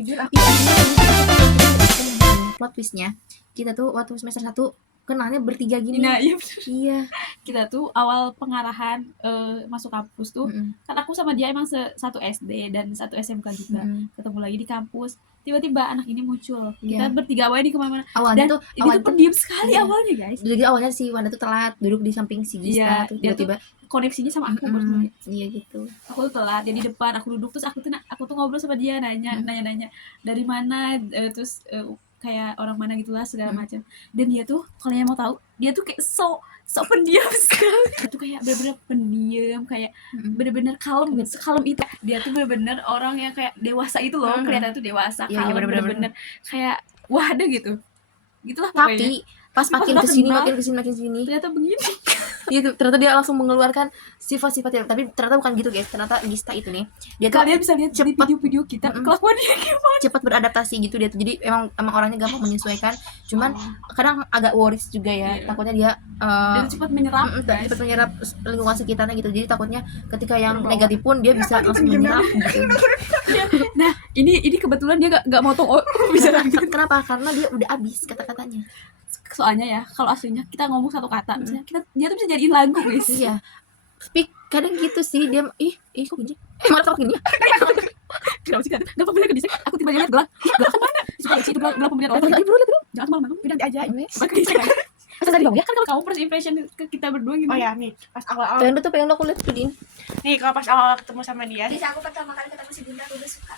jujur aku plot twistnya kita tuh waktu semester 1 kenalnya bertiga gini. nah iya Iya. kita tuh awal pengarahan masuk kampus tuh kan aku sama dia emang satu SD dan satu SMK juga. Ketemu lagi di kampus, tiba-tiba anak ini muncul. Kita bertiga awalnya di kemana-mana. Awalnya Dan tuh ini tuh pendiam sekali awalnya guys. Jadi awalnya si Wanda tuh telat duduk di samping si Gista, Iya, tuh dia tiba-tiba koneksinya sama aku baru iya gitu. Aku tuh telat, jadi depan aku duduk terus aku tuh ngobrol sama dia nanya dari mana terus kayak orang mana gitulah segala macam. Dan dia tuh kalau yang mau tahu dia tuh kayak so pendiam sekali. Dia tuh kayak bener-bener pendiam, kayak bener-bener kalem gitu. Sekalem itu. Dia tuh bener-bener orang yang kayak dewasa itu loh, kelihatan tuh dewasa, kalem, bener-bener kayak wah ada gitu. Gitulah pokoknya. Tapi pas makin kesini ternyata begini. Gitu, ternyata dia langsung mengeluarkan sifat-sifatnya. Tapi ternyata bukan gitu guys, ternyata Gista itu nih dia tuh kalian bisa lihat di video-video kita kelakuan dia gimana, cepat beradaptasi gitu dia tuh. Jadi emang orangnya gampang menyesuaikan, cuman kadang agak worries juga ya. Takutnya dia dan cepat menyerap lingkungan sekitarnya gitu. Jadi takutnya ketika yang negatif pun dia bisa langsung menyerap gitu. Nah ini kebetulan dia gak motong bisa kenapa? Karena dia udah habis kata-katanya. Soalnya ya kalau aslinya kita ngomong satu kata misalnya dia tuh bisa jadiin lagu guys. Iya, tapi kadang gitu sih dia kok gini malah kok gini ya. Kenapa sih gak pembelian ke disek aku tiba-tiba liat gelang kemana suka itu gelang pembelian orang jangan malam nanti aja asal tadi ya kan kalau kamu first impression ke kita berdua gimana. Oh ya nih pas awal pengen aku lihat Din. Nih kalau pas awal ketemu sama dia Bisa aku pertama kali ketemu si Bunda aku udah suka.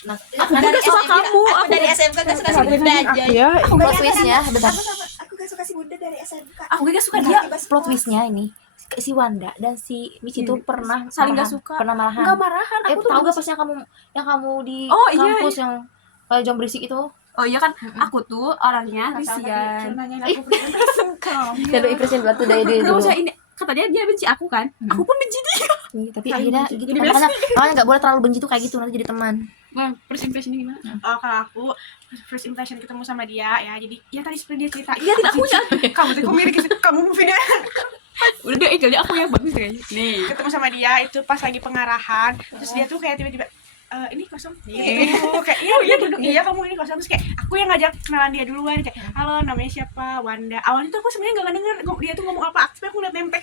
Nah, aku dari suka kamu aku dari SMK gak suka si Bunda aja. ya plot twistnya bentar. Aku gak suka si Bunda dari SMK. Aku gak suka dia. Plot twistnya ini si Wanda dan si Michi itu pernah saling gak suka, pernah marahan. Enggak marahan, aku tuh tahu gak pas yang kamu di kampus yang jam berisik itu. Oh iya kan, aku tuh orangnya Risian. Jadi impression batu dari dia dulu. Usah ini kata dia benci aku kan, aku pun benci dia. Tapi akhirnya gitu, makanya nggak boleh terlalu benci tuh kayak gitu, nanti jadi teman. Bang, first impressionnya gimana? Kalau aku first impression ketemu sama dia ya, jadi ya tadi seperti dia cerita. Iya tidak punya. Kamu tuh mirip gitu, kamu video. Udah deh, jadi aku yang bagus kayaknya. Nih, ketemu sama dia itu pas lagi pengarahan, terus dia tuh kayak tiba-tiba ini kosong gitu. Kayak iya duduk, iya kamu ini kosong. Terus kayak aku yang ngajak kenalan dia duluan, kayak halo namanya siapa, Wanda. Awalnya tuh aku sebenarnya nggak denger dia tuh ngomong apa, tapi aku ngeliat nempel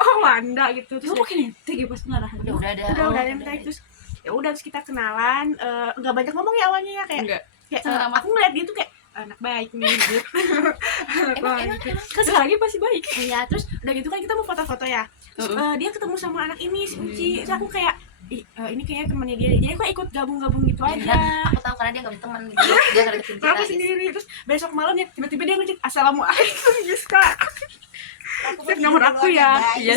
oh Wanda gitu. Terus kamu pakai nentek ya pas pengarahan. Udah nempel. Terus ya udah terus kita kenalan, nggak banyak ngomong ya awalnya ya, kayak aku ngeliat dia tuh kayak anak baik nih gitu. Emang kan sekarang lagi pasti baik. Iya, terus udah gitu kan kita mau foto-foto ya. Terus dia ketemu sama anak ini si Uci. Terus aku kayak ini kayaknya temannya dia. Jadi aku ikut gabung gitu aja. Aku tahu karena dia nggak teman gitu. Dia nggak deketin kita. Aku sendiri. Terus besok malam ya tiba-tiba dia ngechat assalamualaikum Giska. Nomor aku ya. Iya.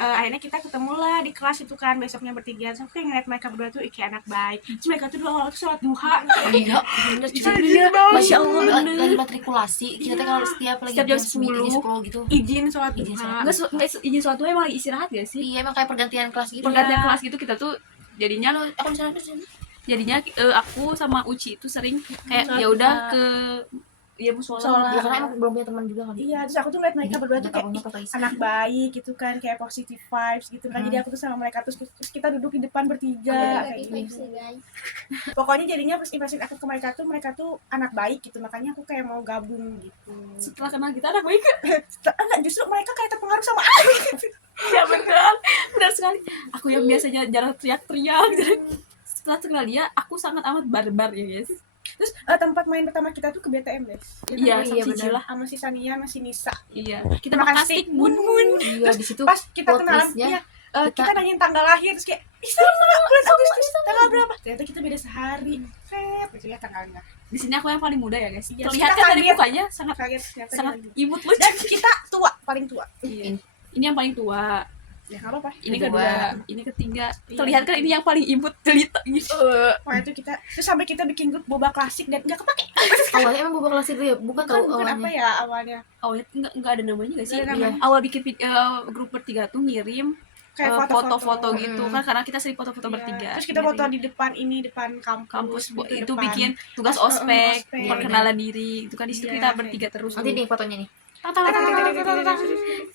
Akhirnya kita ketemu lah di kelas itu kan besoknya bertiga. Terus aku kayak ngeliat mereka berdua tuh kayak anak baik. Terus mereka tuh awal tuh sholat duha. Iya, bener. Masya Allah, lagi matrikulasi. Kita tuh kalau setiap jam 10 gitu izin sholat duha. Enggak izin sholat duha emang lagi istirahat ya sih? Iya, emang kayak pergantian kelas gitu. Pergantian kelas gitu kita tuh jadinya aku misalnya aku sama Uci itu sering kayak ya udah ke musola. Ya karena emang belum punya teman juga kan. Iya, terus aku tuh ngeliat mereka berdua tuh kayak anak baik gitu kan, kayak positive vibes gitu kan. Jadi aku tuh sama mereka terus kita duduk di depan bertiga kayak gitu. Pokoknya jadinya first impression aku ke mereka tuh anak baik gitu. Makanya aku kayak mau gabung gitu. Setelah kenal kita anak baik. Enggak, justru mereka kayak terpengaruh sama aku gitu. Ya benar sekali. Aku yang biasanya jarang teriak-teriak, setelah kenal dia aku sangat amat barbar ya guys. Terus tempat main pertama kita tuh ke BTM guys. Iya benar. Sama si Sania, sama si Nisa. Iya. Kita makan steak bun. Iya di situ. Pas kita kenalan ya, kita nanyain tanggal lahir terus kayak bulan Agustus tanggal berapa? Ternyata kita beda sehari. Itu ya tanggalnya. Di sini aku yang paling muda ya guys. Iya, terlihat kan dari mukanya sangat imut lucu. Dan kita tua, paling tua. Iya. Ini yang paling tua. Ya enggak apa-apa. Ini kedua, ini ketiga. Terlihat kan ini yang paling imut jelita gitu. Wah itu kita terus sampai kita bikin grup boba klasik dan enggak kepake. Awalnya emang boba klasik itu ya, bukan apa ya awalnya. Awalnya enggak ada namanya enggak sih? Iya. Awal bikin grup bertiga tuh ngirim kayak foto-foto gitu kan, karena kita sering foto-foto bertiga. Terus kita foto di depan kampus itu bikin tugas ospek, perkenalan diri itu kan di situ kita bertiga terus. Nanti nih fotonya nih.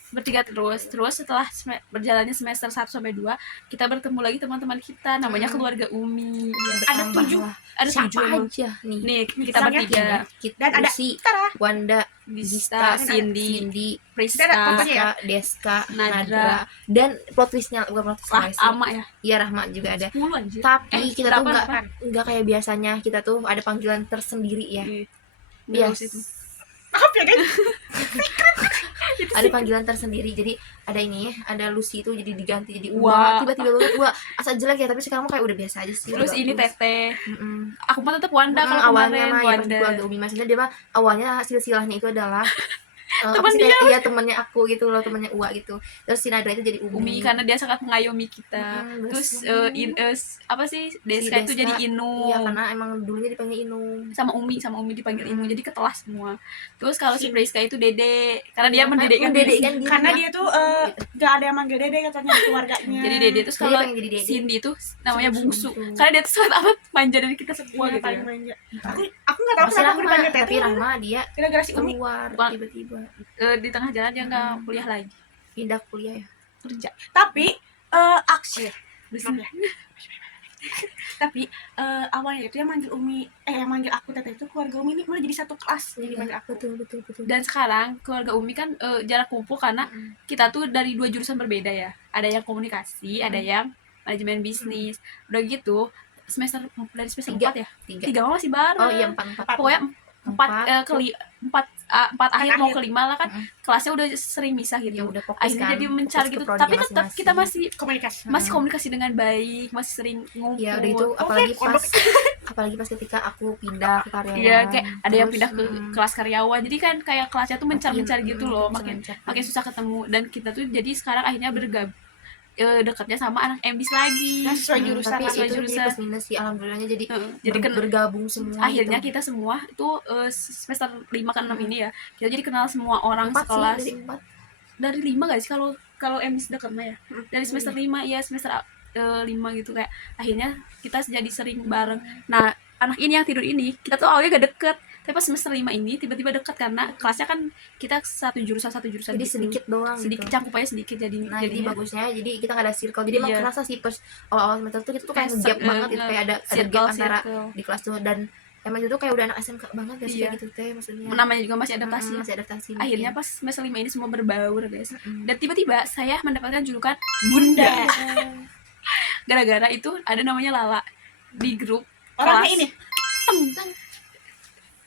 bertiga terus setelah berjalannya semester 1 sampai 2 kita bertemu lagi teman-teman kita namanya keluarga Umi. Ada 7. Ada Siapa 7 emang. aja nih? Nih kita Misalnya bertiga, Kita, Dan ada Lucy, Tara, Wanda, Gista, Gista, Cindy, Cindy, Priska, Ada pokoknya ya. Deska, Nadra. Nadra, dan plot twistnya bukan plot twist sih. Ama ya. Iya, Rahma juga ada. 10 anjir. Tapi kita tuh berapa? nggak kayak biasanya, kita tuh ada panggilan tersendiri ya. Iya. Yes. maaf ya guys. Ada panggilan tersendiri. Jadi ada ini, ada Lucy itu jadi diganti jadi Wah. Tiba-tiba banget Wah, asal jelek ya, tapi sekarang mah kayak udah biasa aja sih. Terus udah ini bagus. Teteh. Mm-mm. Aku mah tetap Wanda kalau awalnya kemarin mah ya pas Wanda. keluarga Umi maksudnya dia mah awalnya silsilahnya itu adalah Teman apa sih, kayak iya temannya aku gitu loh, temannya Ua gitu. Terus si Nadra itu jadi Umi karena dia sangat mengayomi kita. Terus apa sih Deska itu Deska, jadi Inu. iya karena emang dulunya dipanggil Inung. sama Umi dipanggil Inu jadi ketelah semua. Terus kalau si Priska itu Dede karena dia mendedekkan Dede diri. kan dia. Karena dia tuh gak ada yang manggil Dede katanya di keluarganya. Jadi Dede. Terus Dia kalau pengen jadi Dede. Cindy itu namanya Bungsu. Bungsu. Karena dia tuh sangat amat manja dari kita semua Iya, gitu paling ya. manja. Aku gak tahu Masih kenapa aku Rahma, dipanggil tapi Teteh. Rahma dia Gara-gara si Umi. keluar Bang. tiba-tiba Di tengah jalan dia nggak kuliah lagi. pindah kuliah ya. Kerja. Tapi aksi. Maaf ya. Tapi awalnya itu yang manggil Umi, yang manggil aku Teteh itu keluarga Umi ini malah jadi satu kelas. Jadi manggil aku. Betul. Dan sekarang keluarga Umi kan jarang kumpul karena kita tuh dari 2 jurusan berbeda ya. Ada yang komunikasi, ada yang manajemen bisnis. Udah gitu dari semester 4 ya. 3 mah masih baru. Oh iya 4. Pokoknya 4 akhir mau ke 5 lah kan. Kelasnya udah sering misah Ya gitu. udah fokus Akhirnya kan. jadi mencar Fokus ke gitu. prodi Tapi tetap masing-masing. kita masih Komunikasi. komunikasi dengan baik, masih sering ngumpul. Ya udah itu apalagi pas ketika aku pindah ke karyawan. Iya, kayak ada yang Terus, pindah ke kelas karyawan. Jadi kan kayak kelasnya tuh mencar-mencar gitu loh, makin mencar. susah ketemu. Dan kita tuh jadi sekarang akhirnya dekatnya sama anak MBIS lagi. Nah, sesuai jurusan. Tapi sesuai itu jurusan. jadi plus minus sih alhamdulillahnya jadi Jadi bergabung semua. akhirnya gitu. kita semua itu semester 5 ke 6 ini ya. Kita jadi kenal semua orang 4 sekelas. sih, dari 4. Dari 5 guys kalau MBIS dekatnya ya. Dari semester 5 ya, semester 5 gitu kayak akhirnya kita jadi sering bareng. Nah, anak ini yang tidur ini kita tuh awalnya gak deket. Tapi pas semester 5 ini tiba-tiba deket karena kelasnya kan kita satu jurusan Jadi gitu. sedikit doang sedikit gitu. cakupannya sedikit Nah jadi jadinya bagusnya jadi kita gak ada circle. Jadi emang Iya. kerasa sih pas awal-awal semester tuh kita tuh kayak gap banget gitu, kayak ada gap antara di kelas tuh, dan emang itu tuh kayak udah anak SMK banget gak sih Iya. kayak gitu teh maksudnya. namanya juga masih adaptasi. Masih adaptasi. Akhirnya pas semester 5 ini semua berbaur guys. Mm-mm. Dan tiba-tiba saya mendapatkan julukan Bunda. Gara-gara itu ada namanya Lala di grup Orangnya kelas. ini.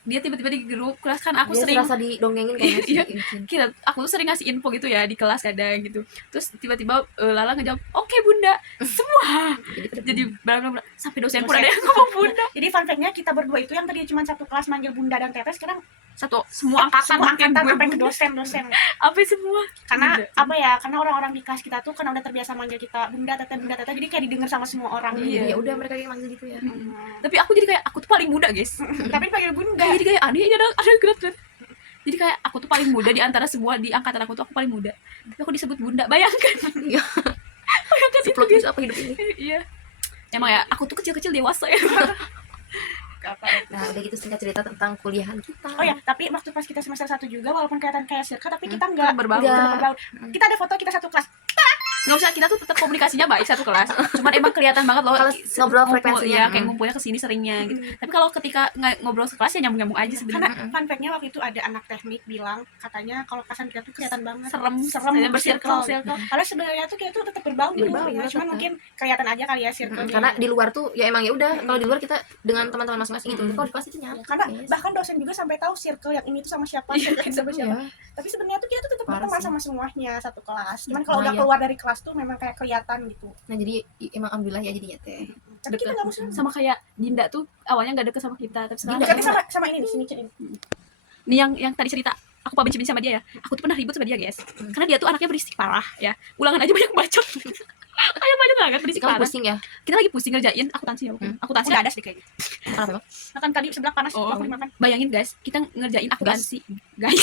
Dia tiba-tiba di grup kelas kan aku Dia sering serasa didongengin kayaknya Iya. sih. aku tuh sering ngasih info gitu ya di kelas kadang gitu. Terus tiba-tiba Lala ngejawab, "Oke, Bunda." Semua. Jadi benar-benar sampai dosen pun ada yang ngomong Bunda. Jadi fun fact-nya kita berdua itu yang tadi cuma satu kelas manggil Bunda dan Teteh sekarang Semua angkatan semua manggil angkatan gue sampai ke Bunda. dosen-dosen. Apa semua? Karena Bunda. apa ya? Karena orang-orang di kelas kita tuh kan udah terbiasa manggil kita Bunda Teteh, jadi kayak didengar sama semua orang. Iya. Ya udah mereka kayak manggil gitu ya. Tapi aku jadi kayak aku tuh paling muda, guys. Tapi panggil Bunda. Jadi kayak aneh ada gerak-gerak. Jadi kayak aku tuh paling muda di antara semua di angkatan aku tuh aku paling muda. Tapi aku disebut Bunda. Bayangkan. Iya. Bayangkan Si itu, plot guys. twist apa hidup ini. Iya. Emang ya, aku tuh kecil-kecil dewasa ya. Nah udah gitu singkat cerita tentang kuliahan kita. Oh ya, tapi waktu pas kita semester 1 juga walaupun kelihatan kayak circle tapi kita enggak Berbaur. berbaur. Kita ada foto kita satu kelas. Nggak usah, kita tuh tetap komunikasinya baik satu kelas. Cuman emang kelihatan banget loh Kalau ngobrol frekuensinya, ya, kayak ngumpulnya kesini seringnya gitu. Tapi kalau ketika ngobrol sekelas ya nyambung-nyambung aja Karena sebenarnya. fun fact-nya waktu itu ada anak teknik bilang katanya kalau kesan kita tuh kelihatan banget. Serem Serem bersirkel. Kalau sebenarnya tuh kita tuh tetap berbaur, Berbaur, ya. Cuman tetap. mungkin kelihatan aja kali ya circle. Karena di luar tuh ya emang ya udah kalau di luar kita dengan teman-teman masing-masing gitu. Kalau di kelas itu nyata. Karena bahkan dosen juga sampai tahu circle yang ini tuh sama siapa, circle ini sama siapa. ya. Tapi sebenarnya tuh kita tuh tetap Parah berteman sih. sama semuanya satu kelas. Cuman kalau udah Iya. keluar dari kelas tuh memang kayak kelihatan gitu. Nah jadi emang alhamdulillah ya jadinya teh. Tapi kita nggak musuh. Sama kayak Dinda tuh awalnya nggak deket sama kita, tapi sekarang Dekatnya sama ini di sini Cin. nih yang tadi cerita aku benci sama dia ya. Aku tuh pernah ribut sama dia, guys. Karena dia tuh anaknya berisik parah ya. Ulangan aja banyak bacot. Kayak banyak banget berisik Kamu parah. pusing ya? Kita lagi pusing ngerjain akuntansi ya. Akuntansi Udah ada sih kayaknya. Kenapa emang? Nah, kan tadi sebelah panas Oh. waktu dimakan. Bayangin guys, kita ngerjain akuntansi, guys.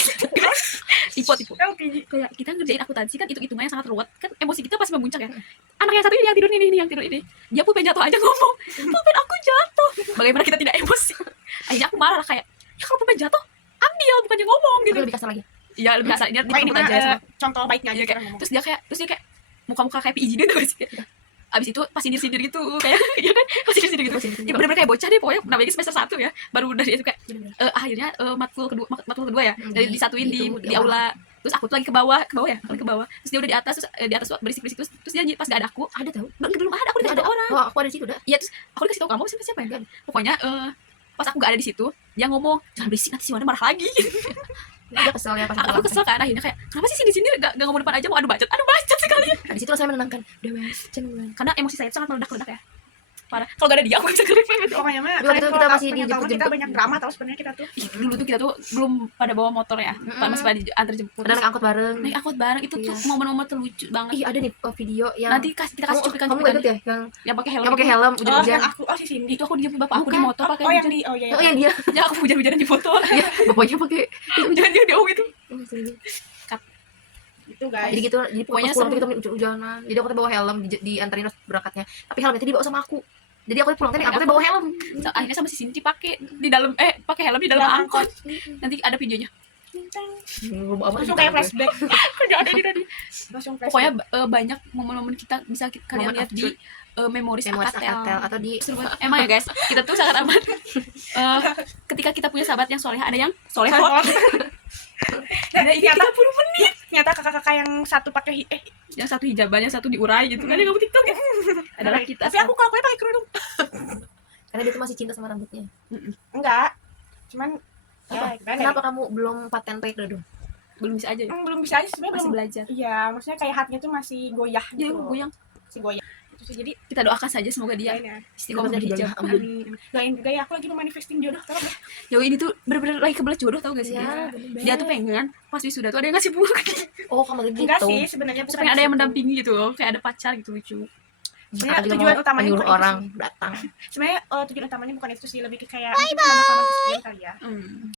tipe kayak kita ngerjain akuntansi kan itu hitungannya sangat ruwet kan, emosi kita pasti memuncak ya. Anak yang satu ini yang tidur ini yang tidur ini, dia pulpen jatuh aja ngomong, pulpen aku jatuh. Bagaimana kita tidak emosi? Akhirnya aku marah lah kayak, ya kalau pulpen jatuh ambil bukannya ngomong gitu. Tapi lebih kasar lagi. Iya lebih kasar dia Kayak ini dipukul mah aja sama. contoh baiknya Iya, aja kayak, kita ngomong. terus dia kayak muka-muka kayak PIJ gitu sih. Abis itu pas sindir-sindir gitu kayak iya kan pas sindir-sindir gitu. Ya, bener-bener kayak bocah deh pokoknya namanya semester 1 ya. Baru dari itu kayak akhirnya matkul kedua ya. Dari disatuin di aula. Terus aku tuh lagi ke bawah ya, ke bawah. Terus dia udah di atas, terus di atas tuh berisik-berisik terus dia pas gak ada aku. Ada tahu? Belum ada, aku dikasih Ada tau orang. Oh, aku ada di situ udah. Iya, terus aku dikasih tau kamu siapa ya? Pokoknya pas aku gak ada di situ, dia ngomong, "Jangan berisik nanti si Wanda marah lagi." Udah kesel ya pas Aku kesel kan akhirnya kayak, "Kenapa sih di sini gak ngomong depan aja mau adu bacot sekali." Nah, di situ saya menenangkan. Udah wes, jangan. Karena emosi saya itu sangat meledak-ledak ya. Parah. Kalau gak ada dia aku bisa kering. Pokoknya mah Waktu itu kalian kita kalau masih pengen tahu mah kita dijemput-jemput. banyak drama tahu sebenarnya kita tuh. Dulu tuh kita tuh belum pada bawa motor ya. Masih pada antar jemput. Udah naik angkot bareng. Naik angkot bareng itu tuh Iya. momen-momen terlucu banget. Ih, ada nih video yang Nanti kita kasih kamu cuplikan gak ikut ya yang pakai helm. yang pakai helm Oh, hujan-hujan. yang aku si Cindy. Itu aku dijemput bapak aku di Bukan. motor pakai Oh, yang hujan. di iya. Oh, yang dia. Ya aku hujan-hujanan di motor. Iya, bapaknya pakai Hujan dia itu. Itu guys. Jadi gitu, jadi Pokoknya pokoknya pulang seru. kita hujan-hujanan. Jadi aku tuh bawa helm diantarin berangkatnya. Tapi helmnya dibawa sama aku. Jadi aku pulang tadi aku tuh bawa helm. Akhirnya sama si Cindy pakai di dalam pakai helm di dalam Dalam angkot. Nanti ada videonya. Belum amat Langsung kita kayak angkot. flashback. Enggak ada di tadi. Langsung flashback. Pokoknya banyak momen-momen kita bisa kalian Momen lihat di Memories Memories Akatel. Akatel atau di Seru banget. Emang ya guys, kita tuh sangat amat ketika kita punya sahabat yang soleh, ada yang soleh Dan ternyata 30 menit. Ternyata kakak-kakak yang satu pakai yang satu hijaban, yang satu diurai gitu kan, yang kamu TikTok ya. Adalah kita. Tapi aku kelakuannya pakai kerudung. karena dia tuh masih cinta sama rambutnya. Enggak. Cuman ya gimana? Kenapa kamu belum paten pakai kerudung? belum bisa aja ya. Belum bisa aja sebenarnya Masih belum. belajar. Iya, maksudnya kayak hatinya tuh masih goyah Jadi gitu. aku goyang. Masih goyah. Itu sih jadi Kita doakan saja semoga dia doain ya. istiqomah Semoga berhijab. hidayah, amin. Amin. Doain juga ya, aku lagi mau manifesting jodoh tolong ya. Jauh ini tuh bener-bener lagi kebelet jodoh, tau gak sih? Ya, Dia tuh pengen pas wisuda tuh ada yang ngasih bunga ke dia. Oh, kamu gitu. Enggak sih sebenarnya Terus bukan pengen ada yang itu. mendampingi gitu loh, kayak ada pacar gitu lucu. Sebenarnya Kakak juga tujuan mau utamanya menyuruh bukan itu orang sih. datang. Sebenarnya tujuan utamanya bukan itu sih, lebih ke kayak mungkin pemakaman kesedihan kali ya.